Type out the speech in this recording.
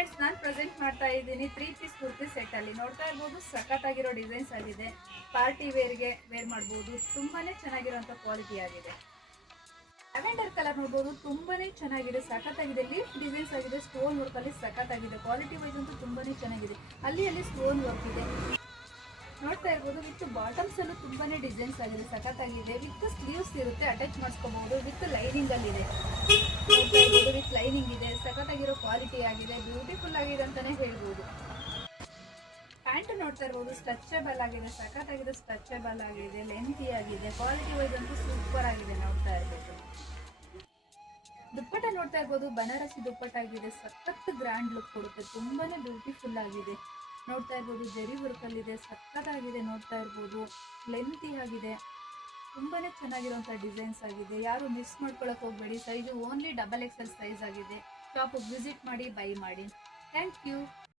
Friends, ನಾನು present ಮಾಡ್ತಾ ಇದ್ದೀನಿ 3 ಪೀಸ್ ಕುರ್ತಿ ಸೆಟ್ ಅಲ್ಲಿ. ನೋಡ್ತಾ ಇರ್ಬೋದು, ಸಖತ್ತಾಗಿರೋ ಡಿಸೈನ್ಸ್ ಆಗಿದೆ. ಪಾರ್ಟಿ ವೇರ್ಗೆ ವೇರ್ ಮಾಡ್ಬೋದು. ತುಂಬಾನೇ ಚೆನ್ನಾಗಿರುವಂತ ಕ್ವಾಲಿಟಿ ಆಗಿದೆ. ಲ್ಯಾವೆಂಡರ್ ಕಲರ್ ನೋಡ್ಬೋದು, ತುಂಬಾನೇ ಚೆನ್ನಾಗಿದೆ, ಸಖತ್ತಾಗಿದೆ. ಲೀಫ್ ಡಿಸೈನ್ಸ್ ಆಗಿದೆ, ಸ್ಟೋನ್ ವರ್ಕ್ ಅಲ್ಲಿ ಸಖತ್ತಾಗಿದೆ. ಕ್ವಾಲಿಟಿ ವೈಸ್ ಅಂತೂ ತುಂಬಾನೇ ಚೆನ್ನಾಗಿದೆ. ಅಲ್ಲಿ ಸ್ಟೋನ್ ವರ್ಕ್ ಇದೆ. ನೋಡ್ತಾ ಇರ್ಬೋದು, ವಿತ್ ಬಾಟಮ್ಸ್ ಅಲ್ಲೂ ತುಂಬಾನೇ ಡಿಸೈನ್ಸ್ ಆಗಿದೆ, ಸಖತ್ತಾಗಿದೆ. ವಿತ್ ಸ್ಲೀವ್ಸ್ ಇರುತ್ತೆ, ಅಟ್ಯಾಚ್ ಮಾಡಿಸ್ಕೋಬಹುದು. ವಿತ್ ಲೈನಿಂಗ್ ಅಲ್ಲಿ ಇದೆ. ನೋಡ್ತಾ ಇರ್ಬೋದು, ವಿತ್ ಲೈನಿಂಗ್ ಇದೆ. ಸಖತ್ತಾಗಿರೋ ಕ್ವಾಲಿಟಿ ಆಗಿದೆ, ಬ್ಯೂಟಿಫುಲ್ ಆಗಿದೆ ಅಂತಾನೆ ಹೇಳ್ಬೋದು. ಪ್ಯಾಂಟ್ ನೋಡ್ತಾ ಇರ್ಬೋದು, ಸ್ಟ್ರೆಚಬಲ್ ಆಗಿದೆ, ಸಖತ್ತಾಗಿದೆ, ಸ್ಟ್ರೆಚಬಲ್ ಆಗಿದೆ, ಲೆಂತಿ ಆಗಿದೆ. ಕ್ವಾಲಿಟಿ ವೈಸ್ ಅಂತೂ ಸೂಪರ್ ಆಗಿದೆ. ನೋಡ್ತಾ ಇರ್ಬೋದು, ದುಪ್ಪಟ್ಟ ನೋಡ್ತಾ ಇರ್ಬೋದು, ಬನಾರಸಿ ದುಪ್ಪಟ್ಟ ಆಗಿದೆ, ಸಖತ್ ಗ್ರ್ಯಾಂಡ್ ಲುಕ್ ಕೊಡುತ್ತೆ, ತುಂಬಾನೇ ಬ್ಯೂಟಿಫುಲ್ ಆಗಿದೆ. ನೋಡ್ತಾ ಇರ್ಬೋದು, ಜರಿ ವರ್ಕ್ ಅಲ್ಲಿ ಇದೆ, ಸಖತ್ತಾಗಿದೆ. ನೋಡ್ತಾ ಇರ್ಬೋದು, ಲೆಂತಿ ಆಗಿದೆ, ತುಂಬಾನೇ ಚೆನ್ನಾಗಿರುವಂತಹ ಡಿಸೈನ್ಸ್ ಆಗಿದೆ. ಯಾರು ಮಿಸ್ ಮಾಡ್ಕೊಳಕ್ ಹೋಗ್ಬೇಡಿ. ಸೈಜ್ ಓನ್ಲಿ XXL ಸೈಜ್ ಆಗಿದೆ. ಶಾಪ್ ವಿಸಿಟ್ ಮಾಡಿ, ಬೈ ಮಾಡಿ. Thank you.